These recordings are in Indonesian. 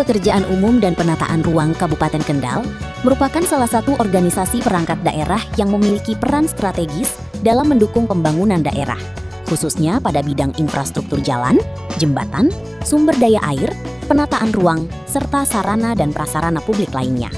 Pekerjaan Umum dan Penataan Ruang Kabupaten Kendal merupakan salah satu organisasi perangkat daerah yang memiliki peran strategis dalam mendukung pembangunan daerah, khususnya pada bidang infrastruktur jalan, jembatan, sumber daya air, penataan ruang, serta sarana dan prasarana publik lainnya.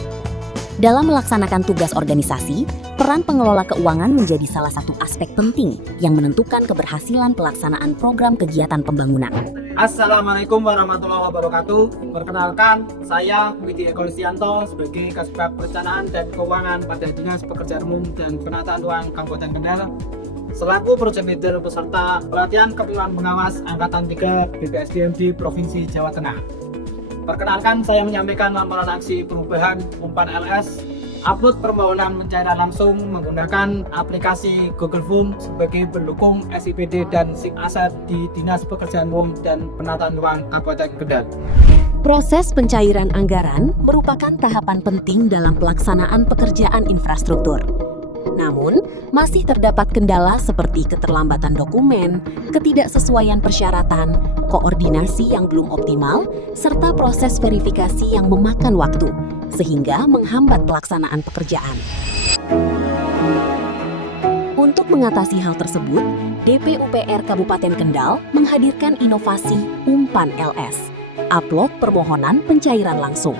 Dalam melaksanakan tugas organisasi, peran pengelola keuangan menjadi salah satu aspek penting yang menentukan keberhasilan pelaksanaan program kegiatan pembangunan. Assalamualaikum warahmatullahi wabarakatuh. Perkenalkan, saya Widi Eko Listianto sebagai Kasbag Perencanaan dan Keuangan pada Dinas Pekerjaan Umum dan Penataan Ruang Kabupaten Kendal, selaku Project Leader peserta pelatihan kepemimpinan pengawas Angkatan 3 BPSDM di Provinsi Jawa Tengah. Perkenalkan, saya menyampaikan laporan aksi perubahan umpan LS upload permohonan pencairan langsung menggunakan aplikasi Google Form sebagai pendukung SIPD dan SIM Aset di Dinas Pekerjaan Umum dan Penataan Ruang Kabupaten Kendal. Proses pencairan anggaran merupakan tahapan penting dalam pelaksanaan pekerjaan infrastruktur. Namun, masih terdapat kendala seperti keterlambatan dokumen, ketidaksesuaian persyaratan, koordinasi yang belum optimal, serta proses verifikasi yang memakan waktu, sehingga menghambat pelaksanaan pekerjaan. Untuk mengatasi hal tersebut, DPUPR Kabupaten Kendal menghadirkan inovasi Umpan LS, upload permohonan pencairan langsung,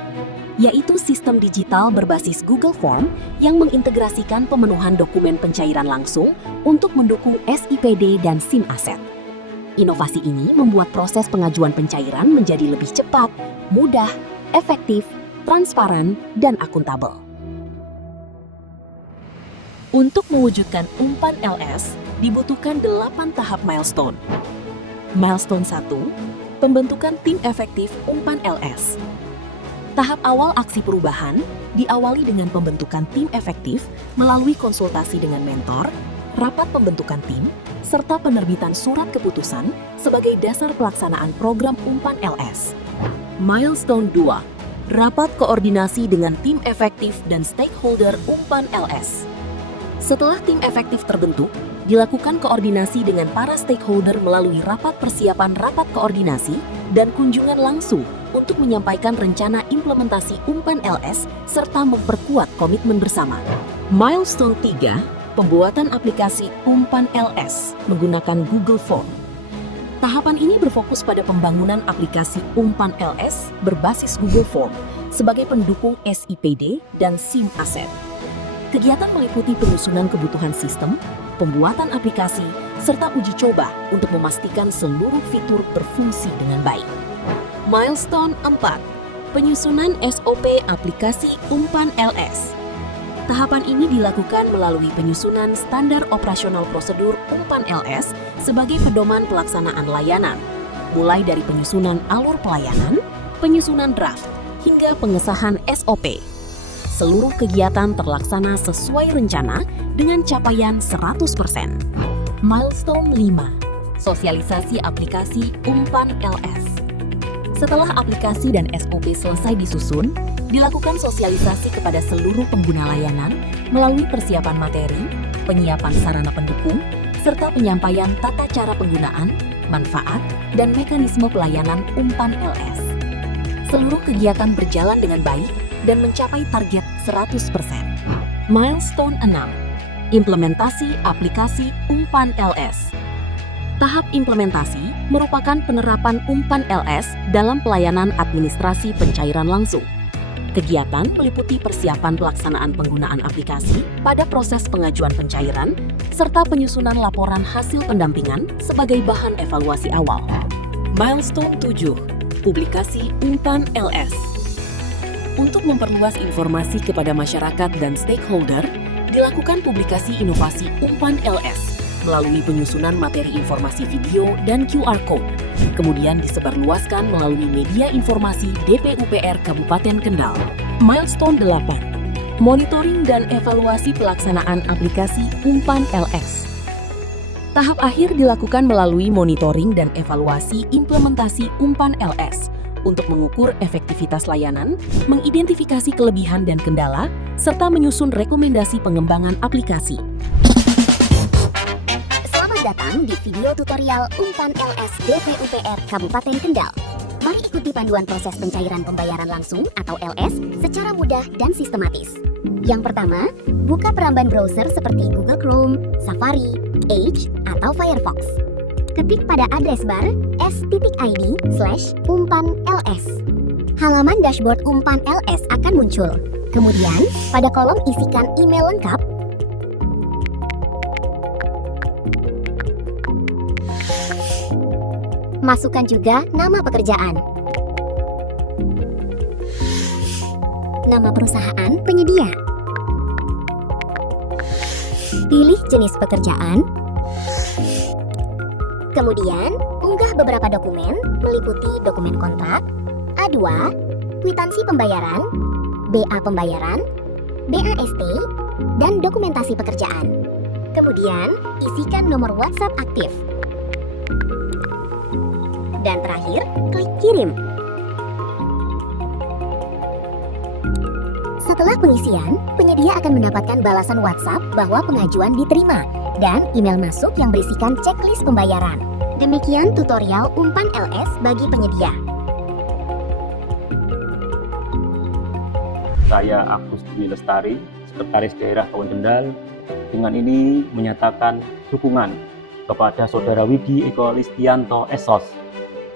yaitu sistem digital berbasis Google Form yang mengintegrasikan pemenuhan dokumen pencairan langsung untuk mendukung SIPD dan SIM Aset. Inovasi ini membuat proses pengajuan pencairan menjadi lebih cepat, mudah, efektif, transparan, dan akuntabel. Untuk mewujudkan Umpan LS, dibutuhkan 8 tahap milestone. Milestone 1, pembentukan tim efektif Umpan LS. Tahap awal aksi perubahan diawali dengan pembentukan tim efektif melalui konsultasi dengan mentor, rapat pembentukan tim, serta penerbitan surat keputusan sebagai dasar pelaksanaan program Umpan LS. Milestone 2, rapat koordinasi dengan tim efektif dan stakeholder Umpan LS. Setelah tim efektif terbentuk, dilakukan koordinasi dengan para stakeholder melalui rapat persiapan rapat koordinasi dan kunjungan langsung untuk menyampaikan rencana implementasi Umpan LS serta memperkuat komitmen bersama. Milestone 3, pembuatan aplikasi Umpan LS menggunakan Google Form. Tahapan ini berfokus pada pembangunan aplikasi Umpan LS berbasis Google Form sebagai pendukung SIPD dan SIM Aset. Kegiatan meliputi penyusunan kebutuhan sistem, pembuatan aplikasi, serta uji coba untuk memastikan seluruh fitur berfungsi dengan baik. Milestone 4, penyusunan SOP aplikasi Umpan LS. Tahapan ini dilakukan melalui penyusunan standar operasional prosedur Umpan LS sebagai pedoman pelaksanaan layanan, mulai dari penyusunan alur pelayanan, penyusunan draft, hingga pengesahan SOP. Seluruh kegiatan terlaksana sesuai rencana dengan capaian 100%. Milestone 5, sosialisasi aplikasi Umpan LS. Setelah aplikasi dan SOP selesai disusun, dilakukan sosialisasi kepada seluruh pengguna layanan melalui persiapan materi, penyiapan sarana pendukung, serta penyampaian tata cara penggunaan, manfaat, dan mekanisme pelayanan Umpan LS. Seluruh kegiatan berjalan dengan baik dan mencapai target 100%. Milestone 6, implementasi aplikasi Umpan LS. Tahap implementasi merupakan penerapan Umpan LS dalam pelayanan administrasi pencairan langsung. Kegiatan meliputi persiapan pelaksanaan penggunaan aplikasi pada proses pengajuan pencairan, serta penyusunan laporan hasil pendampingan sebagai bahan evaluasi awal. Milestone 7, publikasi Umpan LS. Untuk memperluas informasi kepada masyarakat dan stakeholder, dilakukan publikasi inovasi Umpan LS melalui penyusunan materi informasi video dan QR Code, kemudian disebarluaskan melalui media informasi DPUPR Kabupaten Kendal. Milestone 8, monitoring dan evaluasi pelaksanaan aplikasi Umpan LS. Tahap akhir dilakukan melalui monitoring dan evaluasi implementasi Umpan LS untuk mengukur efektivitas layanan, mengidentifikasi kelebihan dan kendala, serta menyusun rekomendasi pengembangan aplikasi. Selamat datang di video tutorial Umpan LS DPUPR Kabupaten Kendal. Mari Ikuti panduan proses pencairan pembayaran langsung atau LS secara mudah dan sistematis. Yang pertama, buka peramban browser seperti Google Chrome, Safari, Edge, atau Firefox. Ketik pada address bar s.id/umpan-ls. Halaman dashboard Umpan LS akan muncul. Kemudian, pada kolom isikan email lengkap, masukkan juga nama pekerjaan, nama perusahaan penyedia, pilih jenis pekerjaan, kemudian unggah beberapa dokumen meliputi dokumen kontrak, A2, kwitansi pembayaran, BA pembayaran, BAST, dan dokumentasi pekerjaan. Kemudian, isikan nomor WhatsApp aktif. Dan terakhir, klik kirim. Setelah pengisian, penyedia akan mendapatkan balasan WhatsApp bahwa pengajuan diterima dan email masuk yang berisikan checklist pembayaran. Demikian tutorial Umpan LS bagi penyedia. Saya Agus Dwi Lestari, Sekretaris Daerah Kabupaten Kendal, dengan ini menyatakan dukungan kepada Saudara Widi Eko Listianto SOS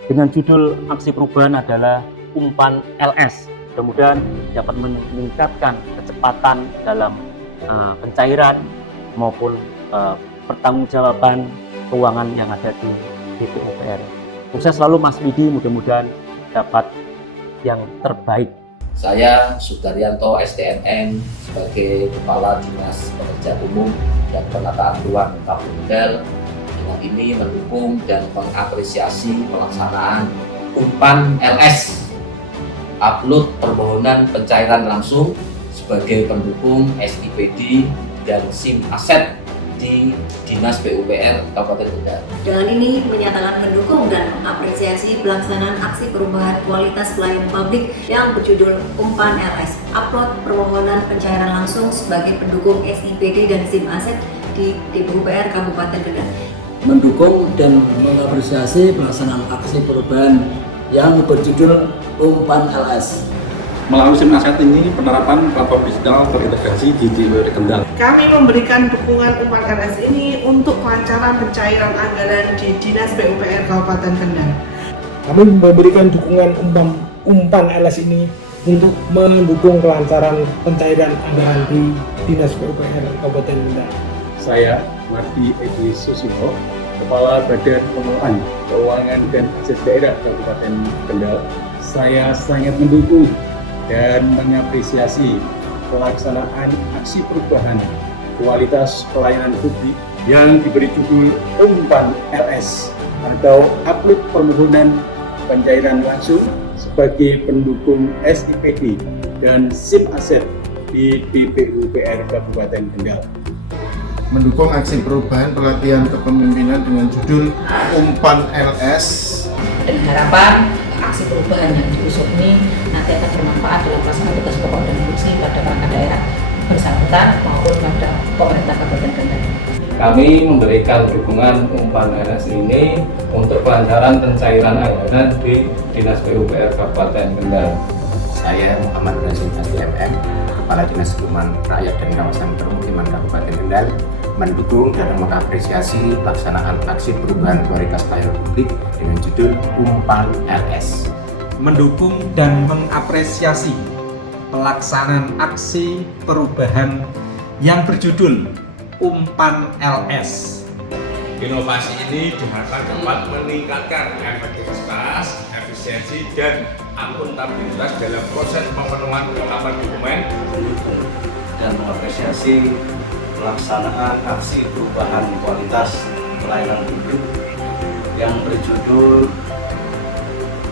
dengan judul aksi perubahan adalah Umpan LS. Mudah-mudahan dapat meningkatkan kecepatan dalam pencairan maupun pertanggungjawaban keuangan yang ada di DPUPR. Sukses selalu Mas Widi, mudah-mudahan dapat yang terbaik. Saya Sudaryanto STNN sebagai Kepala Dinas Pekerjaan Umum dan Penataan Ruang Kabupaten Kendal dengan ini mendukung dan mengapresiasi pelaksanaan Umpan LS, upload permohonan pencairan langsung sebagai pendukung SIPD dan SIM aset di Dinas PUPR Kabupaten Kendal. Dengan ini menyatakan mendukung dan mengapresiasi pelaksanaan aksi perubahan kualitas pelayanan publik yang berjudul Umpan LS, upload permohonan pencairan langsung sebagai pendukung SIPD dan SIM aset di DPUPR Kabupaten Kendal. Mendukung dan mengapresiasi pelaksanaan aksi perubahan yang berjudul Umpan LS. Melalui SIM aset ini penerapan platform digital terintegrasi di DPUPR Kendal. Kami memberikan dukungan Umpan LS ini untuk kelancaran pencairan anggaran di Dinas PUPR Kabupaten Kendal. Kami memberikan dukungan Umpan LS ini untuk mendukung kelancaran pencairan anggaran di Dinas PUPR Kabupaten Kendal. Saya Mardi Edi Susilo, Kepala Badan Pengelolaan Keuangan dan Aset Daerah Kabupaten Kendal. Saya sangat mendukung dan mengapresiasi pelaksanaan aksi perubahan kualitas pelayanan publik yang diberi judul Umpan LS atau upload permohonan pencairan langsung sebagai pendukung SIPD dan SIM aset di DPUPR Kabupaten Kendal. Mendukung aksi perubahan pelatihan kepemimpinan dengan judul Umpan LS. Dan harapan aksi perubahan yang diusung ini nanti akan bermanfaat dalam pelaksanaan tugas pokok dan fungsi pada perangkat daerah bersangkutan maupun pada pemerintah Kabupaten Kendal. Kami memberikan dukungan Umpan LS ini untuk kelancaran pencairan anggaran di Dinas PUPR Kabupaten Kendal. Saya Muhammad Rasim SDMM, Kepala Dinas Perumahan Rakyat dan Kawasan Permukiman Kabupaten Kendal, mendukung dan mengapresiasi pelaksanaan aksi perubahan kualitas pelayanan publik dengan judul Umpan LS. Mendukung dan mengapresiasi pelaksanaan aksi perubahan yang berjudul Umpan LS. Inovasi ini diharapkan dapat meningkatkan efektivitas, efisiensi, dan akuntabilitas dalam proses pemenuhan kelengkapan dokumen. Dan mengapresiasi pelaksanaan aksi perubahan kualitas pelayanan publik yang berjudul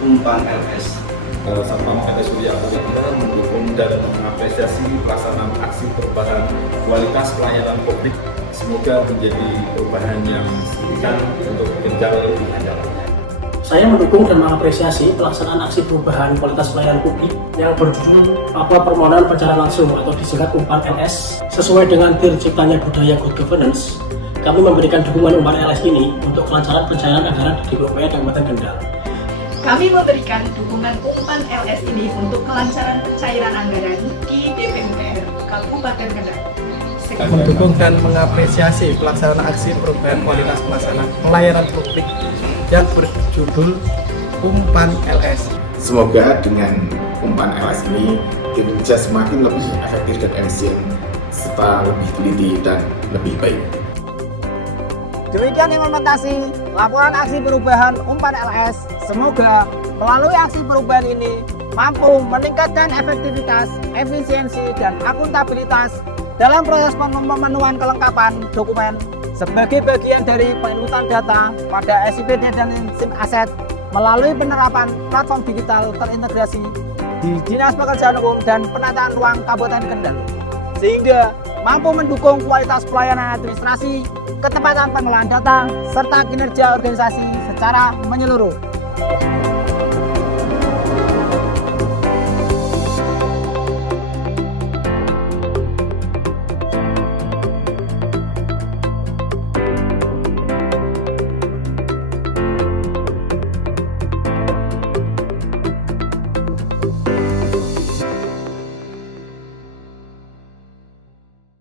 Umpan LS. Satpam LSUI Kabupaten mendukung dan mengapresiasi pelaksanaan aksi perubahan kualitas pelayanan publik. Semoga menjadi perubahan yang signifikan untuk Kendal lebih lanjut. Saya mendukung dan mengapresiasi pelaksanaan aksi perubahan kualitas pelayanan publik yang berjudul permohonan pencairan langsung atau disingkat Umpan LS. Sesuai dengan terciptanya budaya good governance, kami memberikan dukungan Umpan LS ini untuk kelancaran pencairan anggaran di DPUPR Kabupaten Kendal. Kami memberikan dukungan umpan LS ini untuk kelancaran pencairan anggaran di DPUPR Kabupaten Kendal. Mendukung dan mengapresiasi pelaksanaan aksi perubahan kualitas pelayanan publik yang berjudul Umpan LS. Semoga dengan umpan LS ini kinerja semakin lebih efektif dan efisien, serta lebih teliti dan lebih baik. Demikian implementasi laporan aksi perubahan umpan LS. Semoga melalui aksi perubahan ini mampu meningkatkan efektivitas, efisiensi, dan akuntabilitas dalam proses pemenuhan kelengkapan dokumen sebagai bagian dari penginputan data pada SIPD dan SIM aset melalui penerapan platform digital terintegrasi di Dinas Pekerjaan Umum dan Penataan Ruang Kabupaten Kendal, sehingga mampu mendukung kualitas pelayanan administrasi, ketepatan pengelolaan data, serta kinerja organisasi secara menyeluruh.